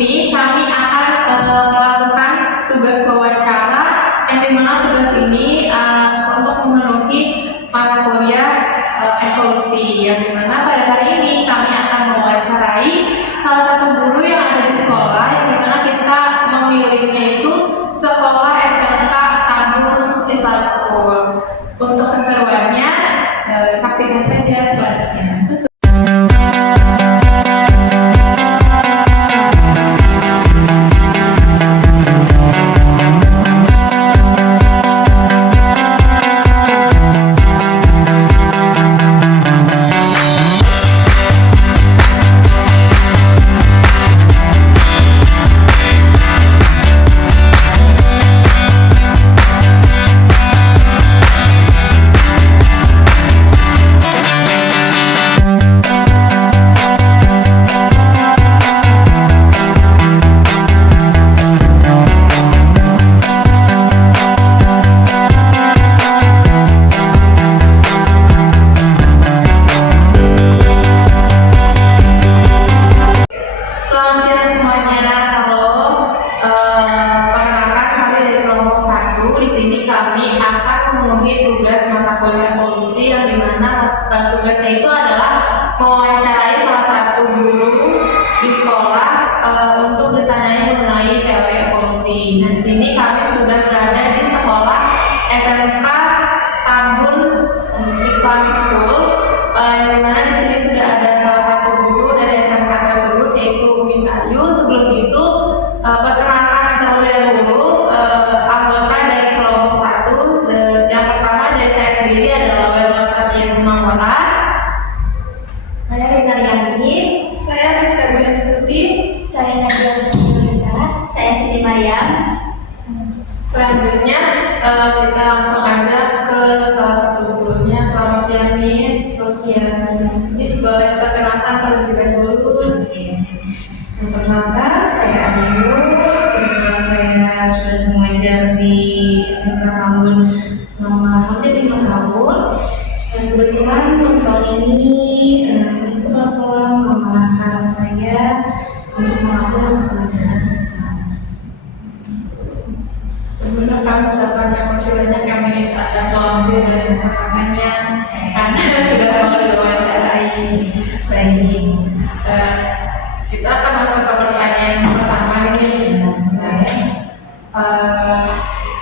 sini kami akan melakukan tugas wawancara yang dimana tugas ini untuk memenuhi mata kuliah evolusi, yang dimana pada hari ini kami akan mewawancarai salah satu guru yang ada di sekolah, yang dimana kita memilihnya itu sekolah SMK Tambun Islamic School. Untuk keseruannya saksikan saja selanjutnya. Tugasnya itu adalah mewawancarai salah satu guru di sekolah untuk ditanyai mengenai teori evolusi. Dan di sini kami sudah berada di sekolah SMK Tambun Islamic School, yang dimana di sini sudah ada salah satu guru dari SMK tersebut, yaitu Miss Ayu. Sebelum itu perkenalkan terlebih dahulu anggota dari kelompok 1. Yang pertama dari saya sendiri adalah Mawara. Saya Rina Rianti. Saya Rizka Biastuti. Saya Nadia Sanjurisa. Saya Siti Mariam. Selanjutnya kita langsung aja ke salah satu gurunya. Selamat siang, Miss. Selamat siang. Miss, boleh perkenalkan terlebih dahulu. Perkenalkan, saya Ayu. Kebetulan saya sudah mengajar di SMK Tambun selama hampir 5 tahun. Dan kebetulan untuk tahun ini kepala sekolah mengamanahkan saya untuk mengambil mata pelajaran kelas. Sebelum kami ucapkan yang masih banyak kami atas waktu dan kesempatannya, karena sudah mau diwawancarai. Baik, kita akan masuk ke pertanyaan pertama nih, Miss.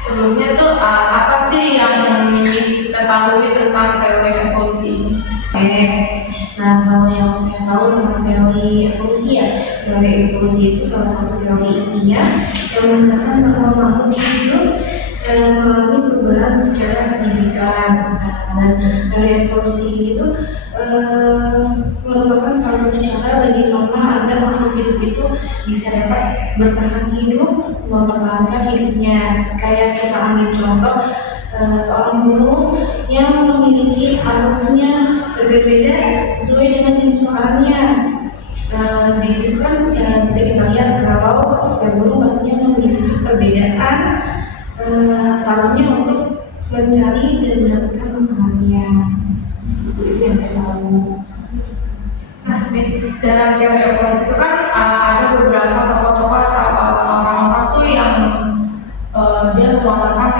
Sebelumnya tuh apa sih yang Miss ketahui tentang teori evolusi ini? Oke, nah kalau yang saya tahu tentang teori evolusi teori evolusi itu salah satu teori ilmiah yang menjelaskan bahwa makhluk hidup mengalami perubahan secara signifikan. Dan teori evolusi itu merupakan salah satu cara bagaimana agar makhluk hidup itu bisa dapat bertahan hidup, mempertahankan hidupnya. Kayak kita ambil contoh seorang burung yang memiliki paruhnya berbeda sesuai dengan jenis makanannya. Di situ kan bisa kita lihat kalau setiap burung pastinya memiliki perbedaan paruhnya untuk mencari dan mendapatkan makanannya. Itu yang saya tahu. Nah, Miss, dalam teori evolusi itu kan ada beberapa tokoh-tokoh atau orang-orang tuh yang dia menggunakan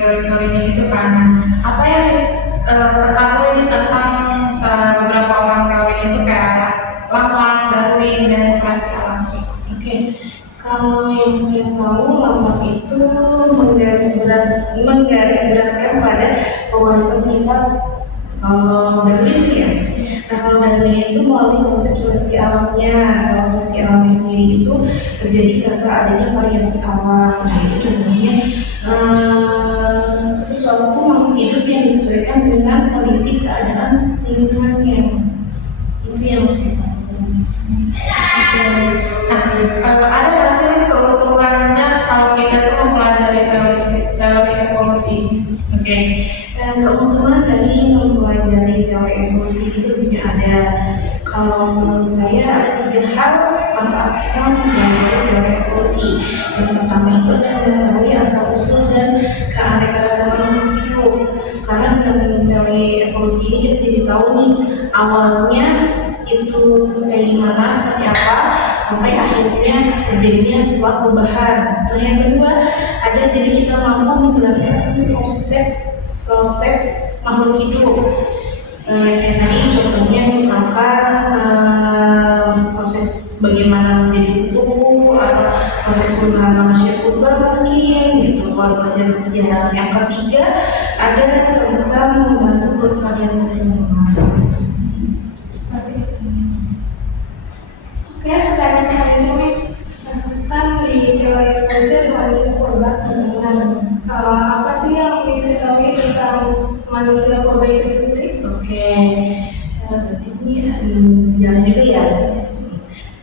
teori-teorinya itu kan. Apa yang Miss ketahui nih tentang beberapa orang teorinya itu kayak Lamarck, Darwin, dan seleksi alami? Oke, kalau yang saya tahu Lamarck itu menggarisberatkan pada pewarisan sifat. Kalau Darwin ya, nah kalau Darwin itu melalui konsep seleksi alamnya. Kalau seleksi alamnya sendiri itu terjadi karena adanya variasi alam. Nah itu contohnya sesuatu makhluk hidup yang disesuaikan dengan kondisi keadaan lingkungannya. Itu yang saya tahu. Nah, ada nggak sih keuntungannya kalau kita tuh mempelajari teori evolusi? Oke. Keuntungan dari mempelajari teori evolusi itu punya ada. Kalau menurut saya ada 3 hal manfaat kita mempelajari teori evolusi. Yang pertama itu adalah mengetahui asal usul dan keanekaragaman makhluk hidup. Karena dengan teori evolusi ini kita jadi tahu nih awalnya itu kayak gimana, seperti apa, sampai akhirnya terjadinya sebuah perubahan. Terus yang kedua ada jadi kita mampu menjelaskan konsep proses makhluk hidup. Kayak tadi contohnya misalkan proses bagaimana menjadi kuku atau proses perubahan manusia purba mungkin gitu kalau pelajaran sejarah. Yang ketiga ada tentang membantu pelestarian lingkungan. Seperti itu. Oke, pertanyaan selanjutnya Miss, kan di teori evolusi ada manusia purba. Nah, apa sih yang bisa ketahui tentang manusia purba itu sendiri? Oke, berarti ini sejarah juga ya.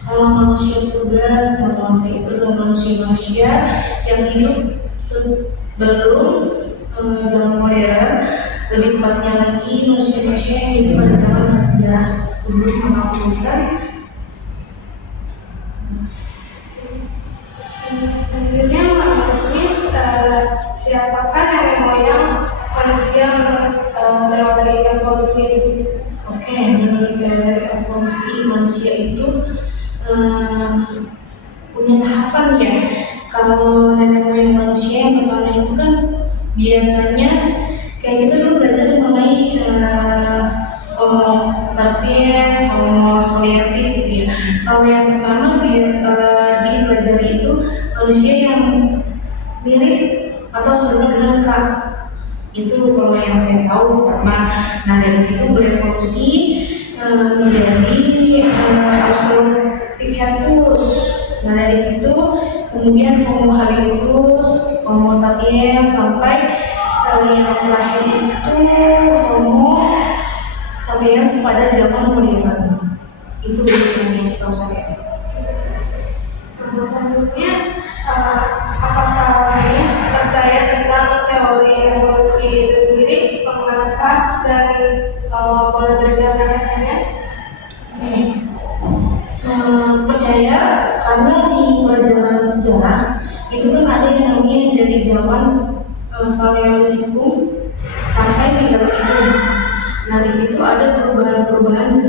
Kalau manusia purba, semua manusia itu adalah manusia-manusia yang hidup sebelum zaman modern. Lebih tepatnya lagi manusia-manusia yang hidup pada zaman prasejarah sebelum alam besar. Selanjutnya menurut Miss, siapakah nenek moyang manusia menurut teori evolusi di sini? Oke, menurut teori evolusi manusia itu punya tahapan ya. Kalau nenek moyang manusia yang pertama itu kan biasanya kayak kita dulu belajar mengenai Homo sapiens, Homo soliensis gitu ya. Kalau yang pertama dipelajari itu manusia yang mirip atau serupa dengan kera. Itu kalau yang saya tahu pertama. Nah dari situ berevolusi menjadi Australopithecus. Nah dari situ kemudian Homo habilis, Homo sapiens sampai yang terakhir itu Homo sapiens pada zaman modern. Itu yang setahu saya. Selanjutnya, apakah Miss percaya tentang teori evolusi itu sendiri, mengapa dan boleh berjelaskan alasannya? Percaya karena di pelajaran sejarah itu kan ada yang namanya dari zaman Paleolitikum sampai Megalitikum. Nah di situ ada perubahan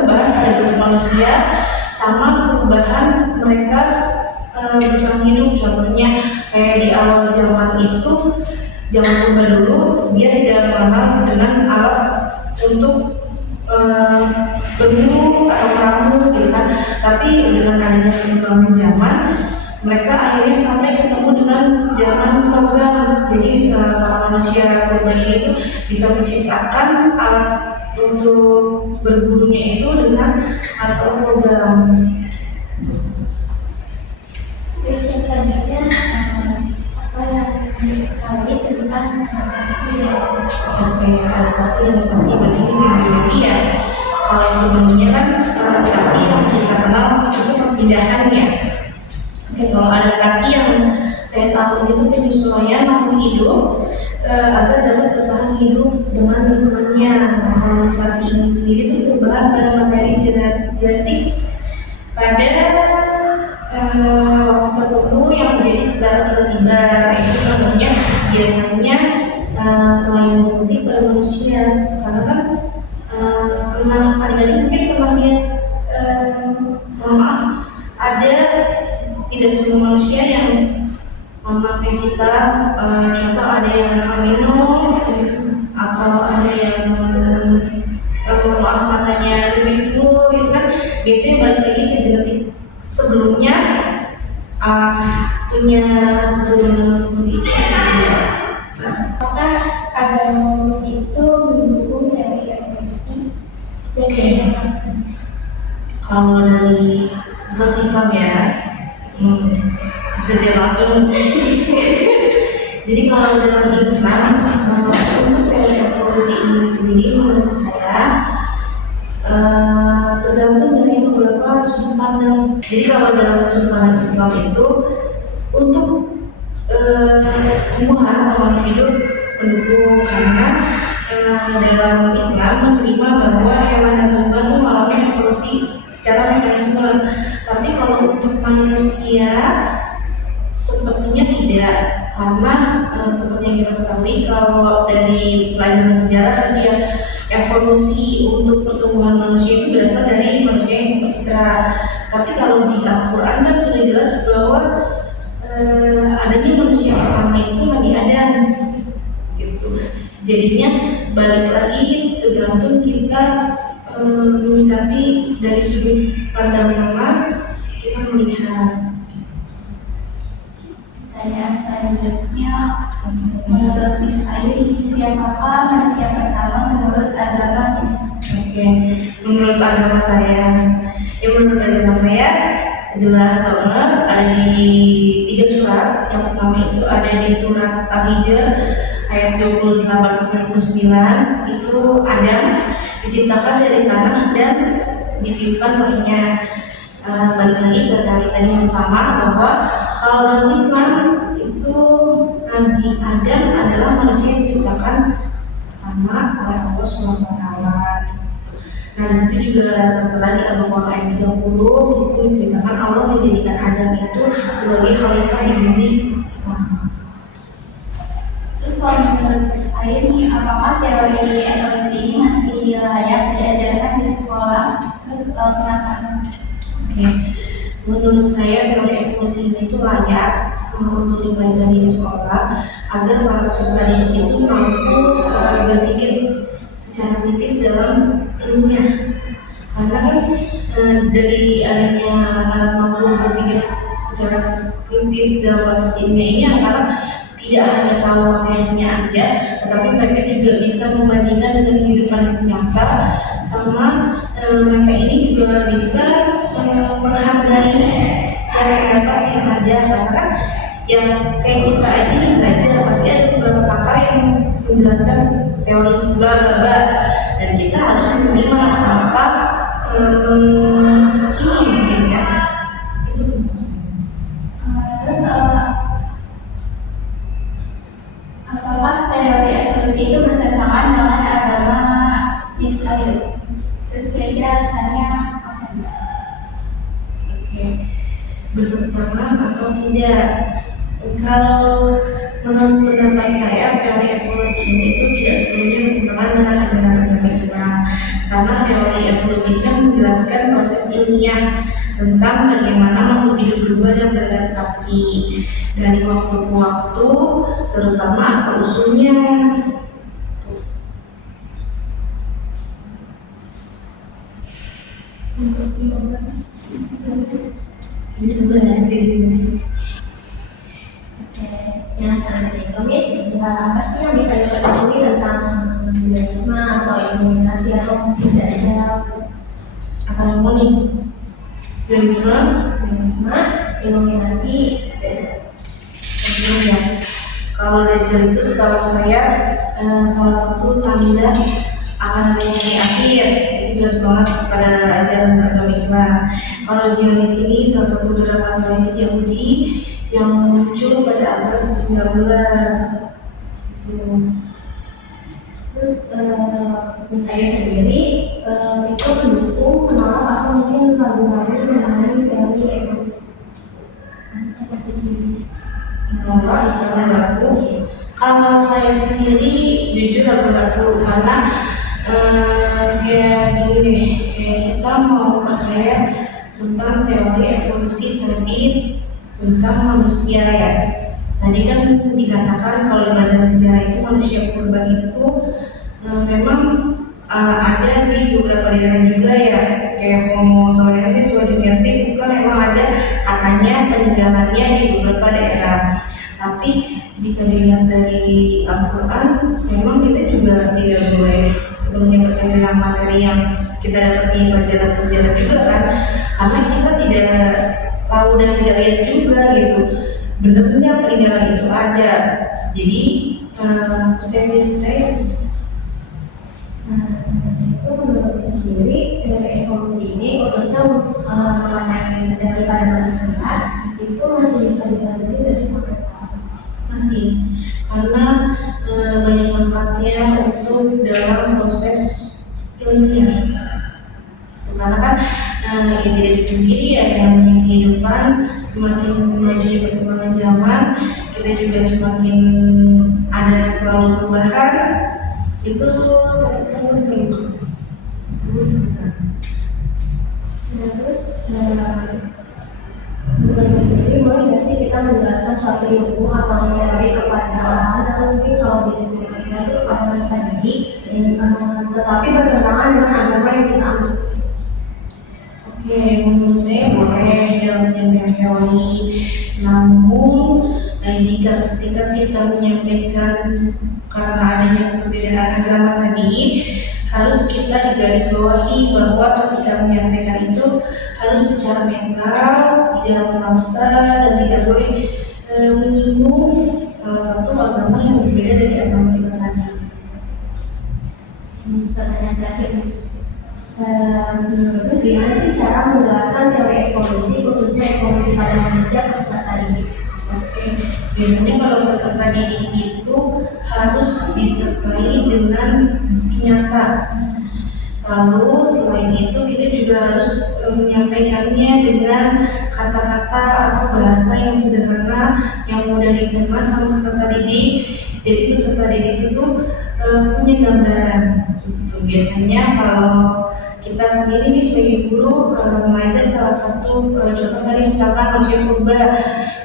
pada bentuk manusia sama perubahan mereka bertahan hidup. Contohnya kayak di awal zaman itu, zaman purba dulu dia tidak mengenal dengan alat untuk berburu atau meramu gitu kan. Tapi dengan adanya perkembangan zaman, mereka akhirnya sampai ketemu dengan zaman logam. Jadi para manusia purba ini tuh bisa menciptakan alat untuk berburunya itu dengan alat logam. Jadi selanjutnya, apa yang Miss ketahui tentang adaptasi ya? Oke, adaptasi berarti ini biologi ya. Kalau sebelumnya kan adaptasi yang kita kenal itu perpindahan ya. Oke, kalau adaptasi yang saya tahu itu penyesuaian makhluk hidup agar dapat bertahan hidup dengan lingkungannya. Nah, adaptasi ini sendiri itu perubahan pada materi genetik pada waktu tertentu yang terjadi secara tiba-tiba. Itu contohnya biasanya kelainan genetik pada manusia. Karena kan adik-adik mungkin pernah lihat, maaf, ada tidak semua manusia yang sama kayak kita. Contoh ada yang albino atau ada yang maaf matanya lebih blue, itu kan biasanya balik lagi ke genetik sebelumnya punya keturunan seperti itu. Apakah agama itu mendukung teori evolusi? Oke. Kalau dari Islam ya, bisa dia langsung. Jadi kalau dalam Islam untuk teori evolusi ini sendiri menurut saya tergantung dari beberapa sudut pandang. Jadi kalau dalam sudut pandang Islam itu untuk tumbuhan atau makhluk hidup pendukung, karena dalam Islam menerima bahwa hewan dan tumbuhan itu mengalami evolusi secara mekanisme. Tapi kalau untuk manusia sepertinya tidak, karena seperti yang kita ketahui kalau dari pelajaran sejarah itu ya evolusi untuk pertumbuhan manusia itu berasal dari manusia yang sempat bergerak. Tapi kalau di Al-Quran kan sudah jelas bahwa adanya manusia pertama itu Nabi Adam gitu. Jadinya balik lagi tergantung kita menyikapi dari sudut pandang mana kita melihat. Pertanyaan selanjutnya, menurut Miss Ayu, siapakah manusia pertama menurut agama Islam? Oke, menurut agama saya, menurut agama saya jelas banget ada di 3 surat. Yang pertama itu ada di surat Al-Hijr ayat 28-29. Itu Adam diciptakan dari tanah dan ditiupkan rohnya. Balik lagi ke tadi yang pertama bahwa kalau dalam Islam itu Nabi Adam adalah manusia yang diciptakan pertama oleh Allah SWT. Nah disitu juga tertera di Al-Baqarah ayat 30, disitu menceritakan Allah menjadikan Adam itu sebagai khalifah di bumi pertama. Terus kalau menurut Miss Ayu nih, apakah teori evolusi ini masih layak diajarkan di sekolah? Terus kenapa? Oke, menurut saya teori evolusi ini itu layak untuk dipelajari di sekolah agar para peserta didik itu mampu berpikir secara kritis dalam ilmunya. Karena kan dari adanya anak mampu berpikir secara kritis dalam proses ilmiah ini adalah tidak hanya tahu materinya aja, tetapi mereka juga bisa membandingkan dengan kehidupan nyata, sama mereka ini juga bisa menghargai secara pendapat yang ada. Karena yang kayak kita aja nih belajar pasti ada beberapa pakar yang menjelaskan teori bla bla bla, dan kita harus menerima apa menghakimi mungkin ya. Itu pendapat saya. Terus apakah teori evolusi itu bertentangan dengan agama Miss Ayu? Terus kira-kira alasannya apa? Oke, bertentangan atau tidak? Kalau menurut pendapat saya, teori evolusi ini itu tidak sepenuhnya bertentangan dengan ajaran agama Islam, karena teori evolusi kan menjelaskan proses ilmiah tentang bagaimana makhluk hidup berubah dan beradaptasi dari waktu ke waktu, terutama asal usulnya. Yang selanjutnya itu apa sih yang bisa diketahui tentang Buddhisme atau Illuminati atau tidak ada Apa namanya nih? Buddhisme? Illuminati Ya. Kalau Dajjal itu setahu saya salah satu tanda akan adanya hari akhir, itu jelas banget pada ajaran agama Islam. Kalau Zionis ini salah satu gerakan politik Yahudi yang muncul pada abad 19. terus misalnya sendiri itu mendukung menolak atau mungkin ragu-ragu mengenai teori evolusi. Maksudnya posisi ragu. Kalau saya sendiri jujur ragu-ragu, karena kayak gini deh, kayak kita mau percaya tentang teori evolusi tadi tentang manusia ya. Tadi kan dikatakan kalau belajar sejarah itu manusia purba itu memang ada di beberapa daerah juga ya, kayak Homo sauroensis, Wajukensis itu kan memang ada katanya peninggalannya di beberapa daerah. Tapi jika dilihat dari Al-Quran, memang kita juga tidak boleh sepenuhnya percaya dengan materi yang kita dapat di pelajaran sejarah juga kan, karena kita tidak tahu dan tidak lihat juga gitu benar-benar peninggalan itu ada. Jadi percaya sih. Nah, sebenarnya itu menurut sendiri dari evolusi ini khususnya mengenai daripada manusia itu masih bisa dipelajari dari sampai sekarang. Masih, karena banyak manfaatnya untuk dalam proses ilmiah. Itu karena kan yang tidak dipungkiri ya, yang namanya kehidupan semakin maju di perkembangan zaman, kita juga semakin ada selalu perubahan. itu tetap diperlukan. Nah, terus menurut sendiri boleh nggak sih kita menjelaskan suatu ilmu atau teori kepada anak atau mungkin kalau di lingkungan sekolah itu kepada peserta didik, tetapi bertentangan dengan agama yang kita ambil. Oke, menurut saya boleh dalam penyampaian teori, namun jika ketika kita menyampaikan karena adanya perbedaan agama tadi, harus kita digarisbawahi bahwa ketika menyampaikan itu harus secara netral, tidak memaksa dan tidak boleh menyinggung salah satu agama yang berbeda dari agama kita tadi. Ini pertanyaan terakhir, Mas. Terus gimana sih cara menjelaskan teori evolusi, khususnya evolusi pada manusia ke peserta didik? Oke, biasanya kalau peserta didik itu harus disertai dengan bukti nyata. Lalu selain itu kita juga harus menyampaikannya dengan kata-kata atau bahasa yang sederhana, yang mudah dicerna sama peserta didik. Jadi peserta didik itu punya gambaran. Gitu. Biasanya kalau kita sendiri nih sebagai guru mengajar salah satu contoh tadi misalkan manusia purba,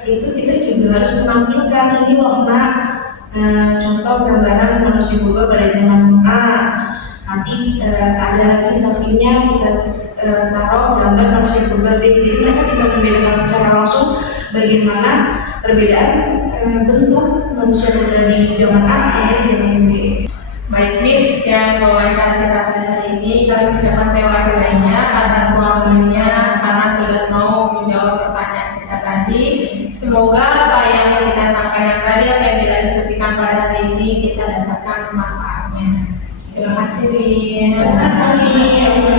itu kita juga harus menampilkan ini loh nak, contoh gambaran manusia purba pada zaman A. Nanti ada lagi sampingnya kita taruh gambar manusia purba B. Jadi mereka bisa membedakan secara langsung bagaimana perbedaan bentuk manusia purba di zaman A sama di zaman B. Baik, Miss, yang wawancara kita pada hari ini kami ucapkan terima kasih lainnya atas waktunya karena sudah mau menjawab pertanyaan kita tadi. Semoga apa yang kita sampaikan tadi, apa yang kita diskusikan pada hari ini kita dapatkan manfaatnya. Terima kasih, Miss. Terima kasih.